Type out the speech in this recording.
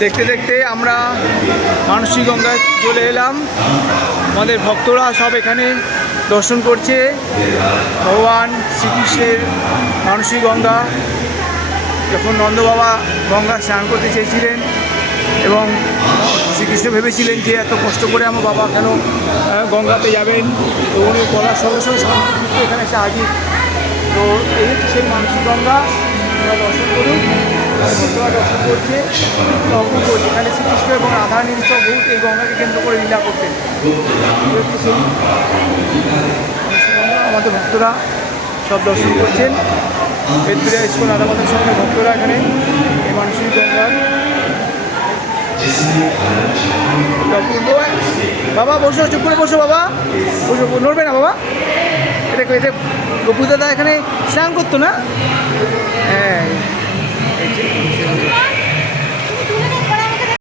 দেখতে দেখতে আমরা মানসী গঙ্গায় চলে এলাম। আমাদের ভক্তরা সব এখানে দর্শন করছে ভগবান শ্রীকৃষ্ণের মানসী গঙ্গা। যখন নন্দ বাবা গঙ্গা স্নান করতে চেয়েছিলেন এবং শ্রীকৃষ্ণ ভেবেছিলেন যে এত কষ্ট করে আমার বাবা কেন গঙ্গাতে যাবেন, তো উনি বলার সঙ্গে সঙ্গে সমস্ত কিছু এখানে এসে হাজির। তো এই হচ্ছে সেই মানসী গঙ্গা, আমরা দর্শন করুন। ভক্তরা দর্শন করছে, অপূর্ব, যেখানে শ্রীকৃষ্ণ এবং রাধা নির্মিত বহুত এই গঙ্গাকে কেন্দ্র করে লীলা করতেন। এই হচ্ছে সেই আমাদের ভক্তরা সব দর্শন করছেন। বেদপুরিয়া ইস্কন রাধামাতার সঙ্গে ভক্তরা এখানে এই মানসী গঙ্গার অপূর্ব। বাবা বসো, চুপ করে বসো, বাবা বসো, নড়বে না বাবা। এটা গপু দাদা এখানে স্নান করতো না? হ্যাঁ।